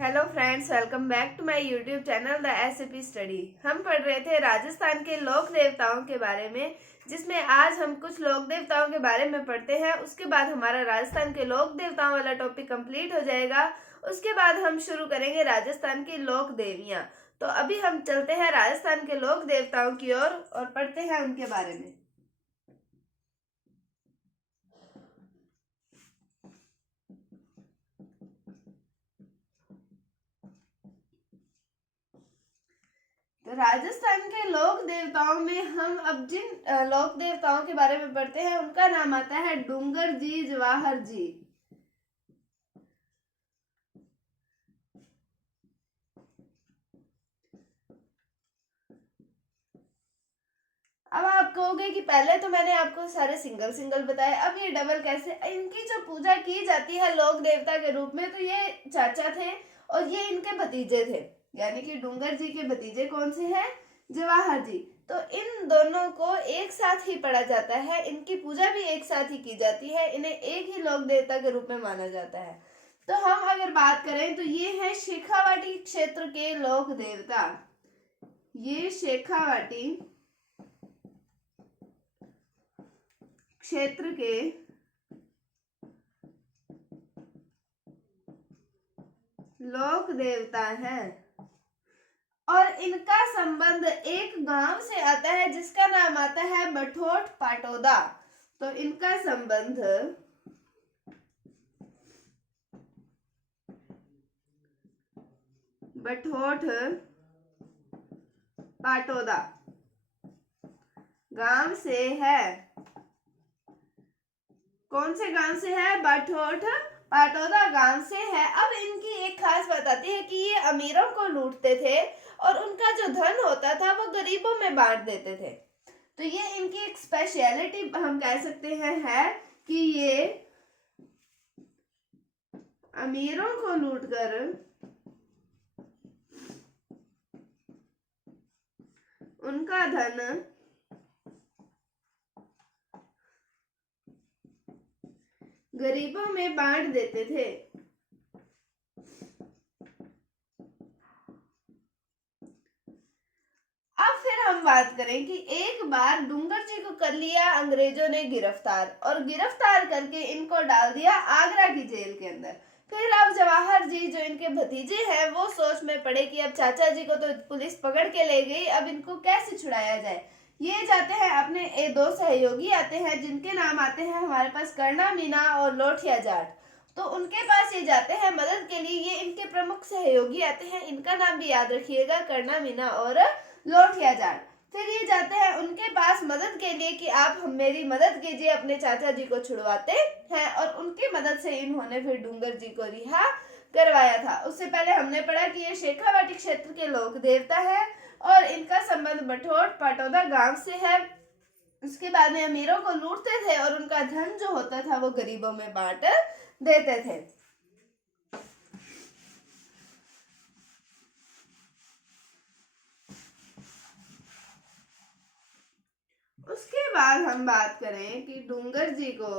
Hello friends, welcome back to my YouTube channel the SAP study. हम पढ़ रहे थे राजस्थान के लोक देवताओं के बारे में, जिसमें आज हम कुछ लोक देवताओं के बारे में पढ़ते हैं। उसके बाद हमारा राजस्थान के लोक देवताओं वाला टॉपिक कंप्लीट हो जाएगा। उसके बाद हम शुरू करेंगे राजस्थान की लोक देवियां। तो अभी हम चलते हैं राजस्थान के लोक देवताओं की ओर और पढ़ते हैं उनके बारे में। तो राजस्थान के लोक देवताओं में हम अब जिन लोक देवताओं के बारे में पढ़ते हैं उनका नाम आता है डूंगर जी, जवाहर जी। अब आप कहोगे कि पहले तो मैंने आपको सारे सिंगल सिंगल बताए, अब ये डबल कैसे? इनकी जो पूजा की जाती है लोक देवता के रूप में, तो ये चाचा थे और ये इनके भतीजे थे, यानी कि डूंगर जी के भतीजे कौन से हैं? जवाहर जी। तो इन दोनों को एक साथ ही पढ़ा जाता है, इनकी पूजा भी एक साथ ही की जाती है, इन्हें एक ही लोक देवता के रूप में माना जाता है। तो हम अगर बात करें तो ये है शेखावाटी क्षेत्र के लोक देवता। ये शेखावाटी क्षेत्र के लोक देवता है और इनका संबंध एक गांव से आता है जिसका नाम आता है बठोट पाटोदा। तो इनका संबंध बठोट पाटोदा गांव से है। कौन से गांव से है? बठोट पाटोदा गांव से है। अब इनकी एक खास बात आती है कि ये अमीरों को लूटते थे और उनका जो धन होता था वो गरीबों में बांट देते थे। तो ये इनकी एक स्पेशलिटी हम कह सकते हैं है कि ये अमीरों को लूटकर उनका धन गरीबों में बांट देते थे। अब फिर हम बात करें कि एक बार डूंगर जी को कर लिया अंग्रेजों ने गिरफ्तार और गिरफ्तार करके इनको डाल दिया आगरा की जेल के अंदर। फिर अब जवाहर जी जो इनके भतीजे हैं वो सोच में पड़े कि अब चाचा जी को तो पुलिस पकड़ के ले गई, अब इनको कैसे छुड़ाया जाए। ये जाते हैं अपने दो सहयोगी आते हैं जिनके नाम आते हैं हमारे पास कर्णा मीना और लोठिया जाट। तो उनके पास ये जाते हैं मदद के लिए। ये इनके प्रमुख सहयोगी आते हैं, इनका नाम भी याद रखिएगा, कर्णा मीना और लोठिया जाट। फिर ये जाते हैं उनके पास मदद के लिए कि आप मेरी मदद कीजिए, अपने चाचा जी को छुड़वाते हैं। और उनकी मदद से इन्होंने फिर डूंगर जी को रिहा करवाया था। उससे पहले हमने पढ़ा कि ये शेखावाटी क्षेत्र के लोक देवता है और इनका संबंध बठोट पाटोदा गांव से है। उसके बाद में अमीरों को लूटते थे और उनका धन जो होता था वो गरीबों में बांट देते थे। उसके बाद हम बात करें कि डूंगर जी को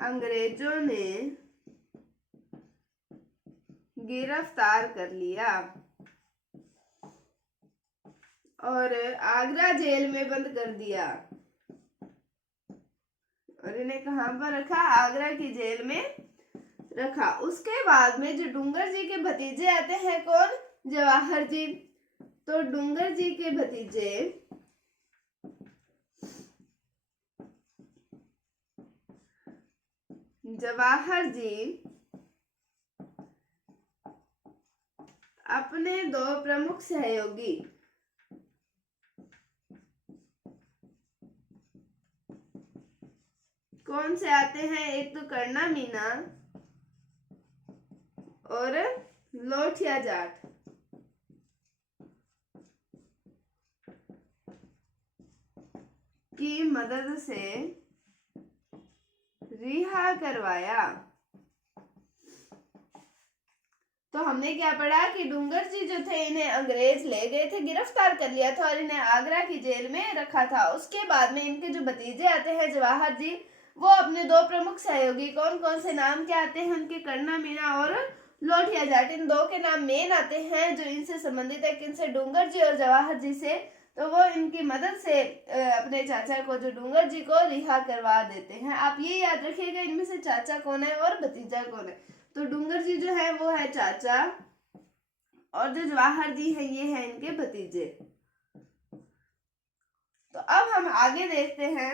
अंग्रेजों ने गिरफ्तार कर लिया और आगरा जेल में बंद कर दिया। और इन्हें कहां पर रखा? आगरा की जेल में रखा। उसके बाद में जो डूंगर जी के भतीजे आते हैं, कौन? जवाहर जी। तो डूंगर जी के भतीजे जवाहर जी अपने दो प्रमुख सहयोगी कौन से आते हैं? एक तो कर्णा मीना और लोठिया जाट की मदद से रिहा करवाया। तो हमने क्या पढ़ा कि डूंगर जी जो थे इन्हें अंग्रेज ले गए थे, गिरफ्तार कर लिया था और इन्हें आगरा की जेल में रखा था। उसके बाद में इनके जो भतीजे आते हैं जवाहर जी, वो अपने दो प्रमुख सहयोगी, कौन कौन से नाम क्या आते हैं उनके, कर्णा मीणा और लोठिया जाट, इन दो के नाम मेन आते हैं जो इनसे संबंधित है। किनसे? डूंगर जी और जवाहर जी से। तो वो इनकी मदद से अपने चाचा को, जो डूंगर जी को, रिहा करवा देते हैं। आप ये याद रखिएगा इनमें से चाचा कौन है और भतीजा कौन है। तो डूंगर जी जो है वो है चाचा और जो जवाहर जी है ये है इनके भतीजे। तो अब हम आगे देखते हैं।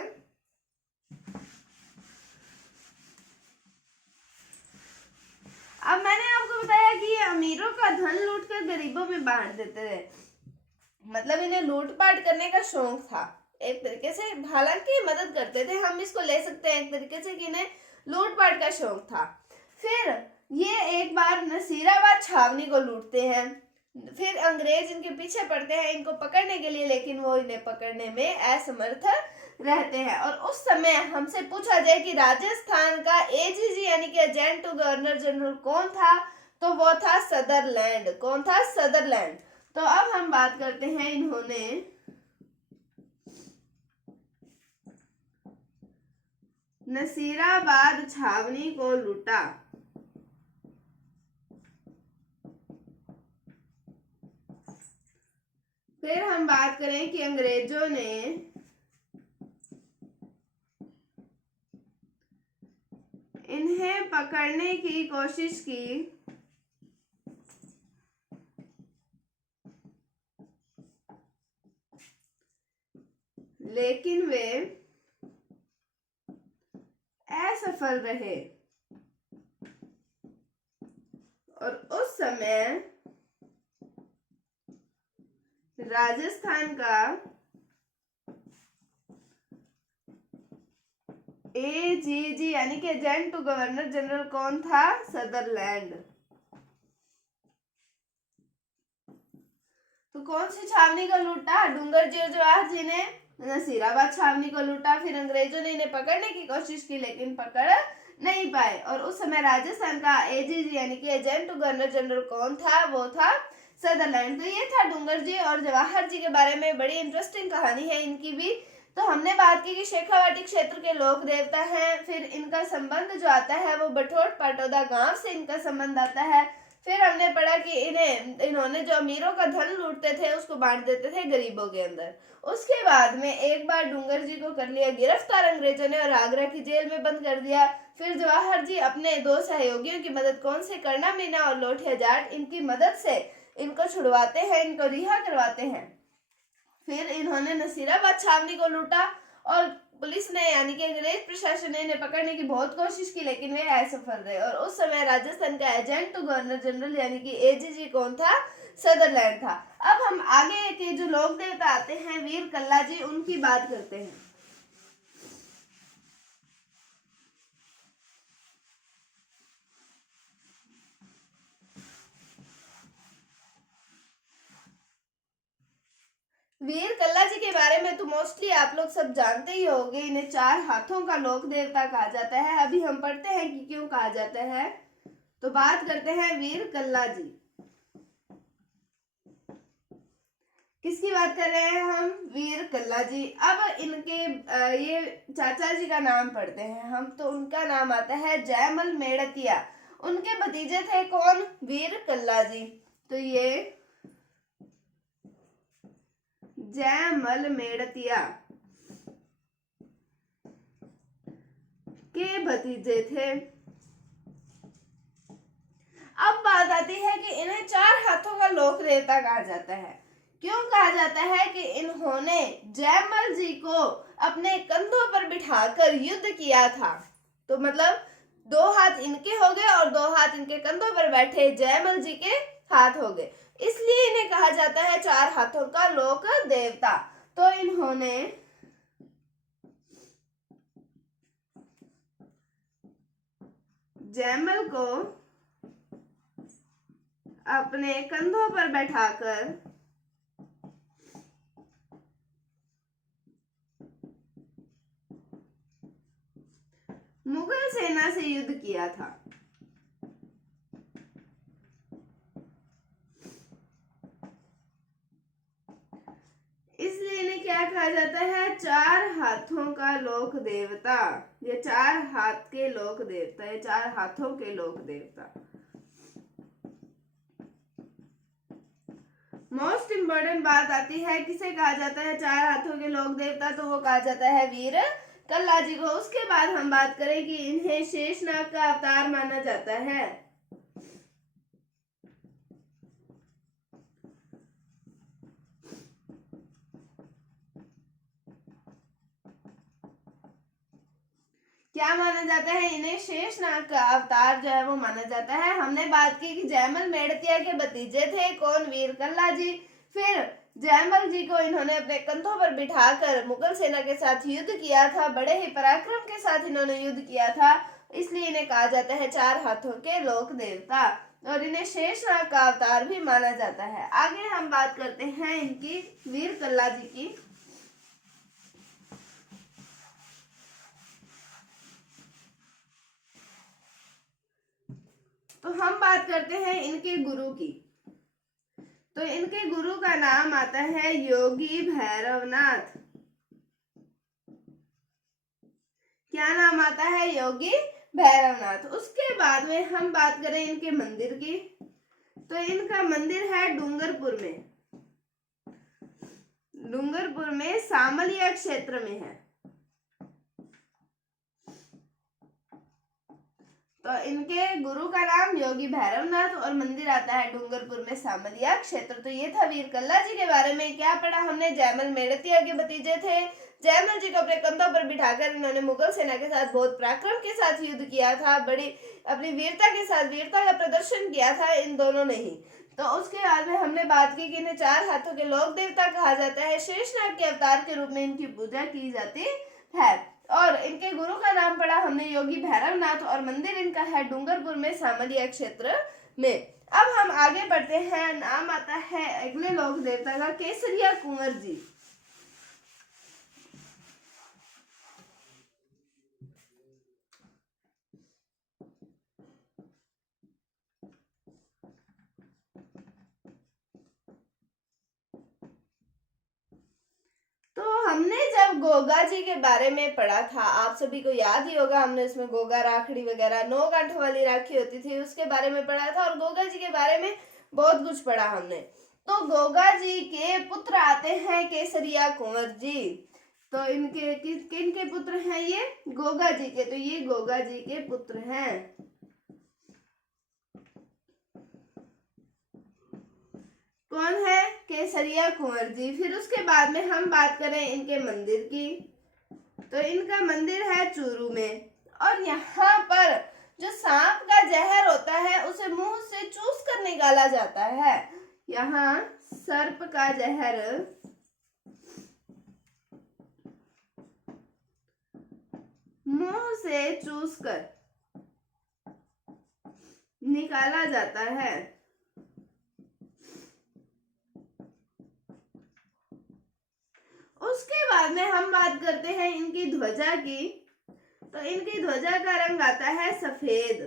अब मैंने आपको बताया कि ये अमीरों का धन लूटकर गरीबों में बांट देते थे, मतलब इन्हें लूटपाट करने का शौक था एक तरीके से। हालांकि मदद करते थे, हम इसको ले सकते हैं एक तरीके से कि इन्हें लूटपाट का शौक था। फिर ये एक बार नसीराबाद छावनी को लूटते हैं। फिर अंग्रेज इनके पीछे पड़ते हैं इनको पकड़ने के लिए, लेकिन वो इन्हें पकड़ने में असमर्थ रहते हैं। और उस समय हमसे पूछा जाए कि राजस्थान का एजीजी यानी कि एजेंट टू गवर्नर जनरल कौन था, तो वो था सदरलैंड। कौन था? सदरलैंड। तो अब हम बात करते हैं, इन्होंने नसीराबाद छावनी को लूटा। फिर हम बात करें कि अंग्रेजों ने इन्हें पकड़ने की कोशिश की, लेकिन वे असफल रहे। और उस समय राजस्थान का एजीजी यानी कि एजेंट टू गवर्नर जनरल कौन था? सदरलैंड। तो कौन सी छावनी को लूटा? डूंगर जी और जवाहर जी ने नसीराबाद छावनी को लूटा। फिर अंग्रेजों ने इन्हें पकड़ने की कोशिश की लेकिन पकड़ नहीं पाए। और उस समय राजस्थान का एजीजी यानी कि एजेंट टू गवर्नर जनरल कौन था? वो था सदरलैंड। तो ये था डूंगर जी और जवाहर जी के बारे में। बड़ी इंटरेस्टिंग कहानी है इनकी भी। तो हमने बात की कि शेखावाटी क्षेत्र के लोक देवता हैं। फिर इनका संबंध जो आता है वो बठोट पाटोदा गांव से इनका संबंध आता है। फिर हमने पढ़ा कि इन्होंने जो अमीरों का धन लूटते थे उसको बांट देते थे गरीबों के अंदर। उसके बाद में एक बार डूंगर जी को कर लिया गिरफ्तार अंग्रेजों ने और आगरा की जेल में बंद कर दिया। फिर जवाहर जी अपने दो सहयोगियों की मदद, कौन से? कर्णा मीना और लोठिया जाट, इनकी मदद से इनको छुड़वाते हैं, इनको रिहा करवाते हैं। फिर इन्होंने नसीराबाद छावनी को लूटा और पुलिस ने यानी कि अंग्रेज प्रशासन ने इन्हें पकड़ने की बहुत कोशिश की लेकिन वे असफल रहे। और उस समय राजस्थान का एजेंट टू गवर्नर जनरल यानी कि एजीजी कौन था? सदरलैंड था। अब हम आगे के जो लोक देवता आते हैं वीर कल्ला जी, उनकी बात करते हैं। वीर कल्ला जी के बारे में तो मोस्टली आप लोग सब जानते ही होंगे। इन्हें चार हाथों का लोक देवता कहा जाता है। अभी हम पढ़ते हैं कि क्यों कहा जाता है। तो बात करते हैं वीर कल्ला जी। किसकी बात कर रहे हैं हम? वीर कल्ला जी। अब इनके ये चाचा जी का नाम पढ़ते हैं हम, तो उनका नाम आता है जयमल मेड़तिया। उनके भतीजे थे कौन? वीर कल्ला जी। तो ये जयमल मेड़तिया के भतीजे थे। अब बात आती है कि इन्हें चार हाथों का लोक देवता कहा जाता है। क्यों कहा जाता है? कि इन्होंने जयमल जी को अपने कंधों पर बिठाकर युद्ध किया था। तो मतलब दो हाथ इनके हो गए और दो हाथ इनके कंधों पर बैठे जयमल जी के हाथ हो गए, इसलिए इन्हें कहा जाता है चार हाथों का लोक देवता। तो इन्होंने जयमल को अपने कंधों पर बैठाकर मुगल सेना से युद्ध किया था। इसलिए इन्हें क्या कहा कहा जाता है 4 हाथों का लोक देवता। ये 4 हाथ के लोक देवता, ये 4 हाथों के लोक देवता। मोस्ट इंपॉर्टेंट बात आती है, किसे कहा जाता है 4 हाथों के लोक देवता, तो वो कहा जाता है वीर कल्ला जी को। उसके बाद हम बात करें कि इन्हें शेषनाग का अवतार माना जाता है। क्या माना जाता है, इन्हें शेषनाग का अवतार जो है वो माना जाता है। हमने बात की कि जयमल मेड़तिया के भतीजे थे कौन, वीर कल्ला जी। फिर जयमल जी को इन्होंने अपने कंधों पर बिठाकर मुगल सेना के साथ युद्ध किया था, बड़े ही पराक्रम के साथ इन्होंने युद्ध किया था, इसलिए इन्हें कहा जाता है 4 हाथों के लोक देवता, और इन्हें शेषनाग का अवतार भी माना जाता है। आगे हम बात करते हैं इनकी वीर कल्ला जी की। तो हम बात करते हैं इनके गुरु की। तो इनके गुरु का नाम आता है योगी भैरवनाथ। क्या नाम आता है, योगी भैरवनाथ। उसके बाद में हम बात करें इनके मंदिर की, तो इनका मंदिर है डूंगरपुर में। डूंगरपुर में सामलिया क्षेत्र में है। तो इनके गुरु का नाम योगी भैरवनाथ और मंदिर आता है डूंगरपुर में सामलिया क्षेत्र। तो ये था वीर कल्ला जी के बारे में। क्या पढ़ा हमने, जयमल मेड़तिया के भतीजे थे। जयमल जी को अपने कंधों पर बिठाकर इन्होंने मुगल सेना के साथ बहुत पराक्रम के साथ युद्ध किया था, बड़ी अपनी वीरता के साथ वीरता का प्रदर्शन किया था इन दोनों ने ही। तो उसके बाद में हमने बात की कि इन्हें 4 हाथों के लोक देवता कहा जाता है। शेषनाग के अवतार के रूप में इनकी पूजा की जाती है, और इनके गुरु का नाम पढ़ा हमने योगी भैरवनाथ, और मंदिर इनका है डूंगरपुर में सामलिया क्षेत्र में। अब हम आगे बढ़ते हैं, नाम आता है अगले लोक देवता का केसरिया कुंवर जी। तो हमने जब गोगा जी के बारे में पढ़ा था, आप सभी को याद ही होगा, हमने उसमें गोगा राखड़ी वगैरह 9 गांठ वाली राखी होती थी उसके बारे में पढ़ा था, और गोगा जी के बारे में बहुत कुछ पढ़ा हमने। तो गोगा जी के पुत्र आते हैं केसरिया कुंवर जी। तो इनके किनके पुत्र हैं ये, गोगा जी के। तो ये गोगा जी के पुत्र हैं। कौन है, केसरिया कुंवर जी। फिर उसके बाद में हम बात करें इनके मंदिर की, तो इनका मंदिर है चूरू में, और यहाँ पर जो सांप का जहर होता है उसे मुंह से चूस कर निकाला जाता है। यहाँ सर्प का जहर मुंह से चूस कर निकाला जाता है। उसके बाद में हम बात करते हैं इनकी ध्वजा की। तो इनकी ध्वजा का रंग आता है सफेद।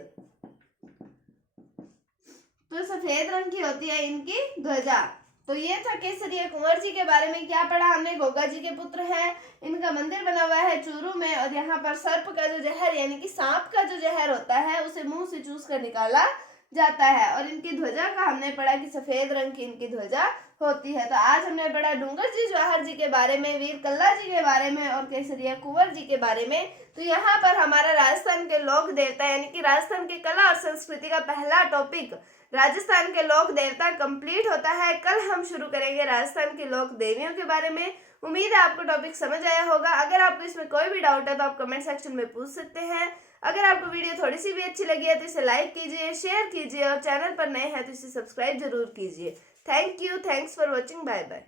तो सफेद रंग की होती है इनकी ध्वजा। तो ये था केसरिया कुंवर जी के बारे में। क्या पढ़ा हमने, गोगा जी के पुत्र हैं, इनका मंदिर बना हुआ है चूरू में, और यहाँ पर सर्प का जो जहर यानी कि सांप का जो जहर होता है उसे मुंह से चूस कर निकाला जाता है। और इनकी ध्वजा का हमने पढ़ा कि सफेद रंग की इनकी ध्वजा होती है। तो आज हमने पढ़ा डूंगर जी जवाहर जी के बारे में, वीर कल्ला जी के बारे में, और केसरिया कुंवर जी के बारे में। तो यहाँ पर हमारा राजस्थान के लोक देवता यानी कि राजस्थान की कला और संस्कृति का पहला टॉपिक राजस्थान के लोक देवता कंप्लीट होता है। कल हम शुरू करेंगे राजस्थान के लोक देवियों के बारे में। उम्मीद है आपको टॉपिक समझ आया होगा। अगर आपको इसमें कोई भी डाउट है तो आप कमेंट सेक्शन में पूछ सकते हैं। अगर आपको वीडियो थोड़ी सी भी अच्छी लगी है तो इसे लाइक कीजिए, शेयर कीजिए, और चैनल पर नए हैं तो इसे सब्सक्राइब जरूर कीजिए। Thank you, thanks for watching, bye bye.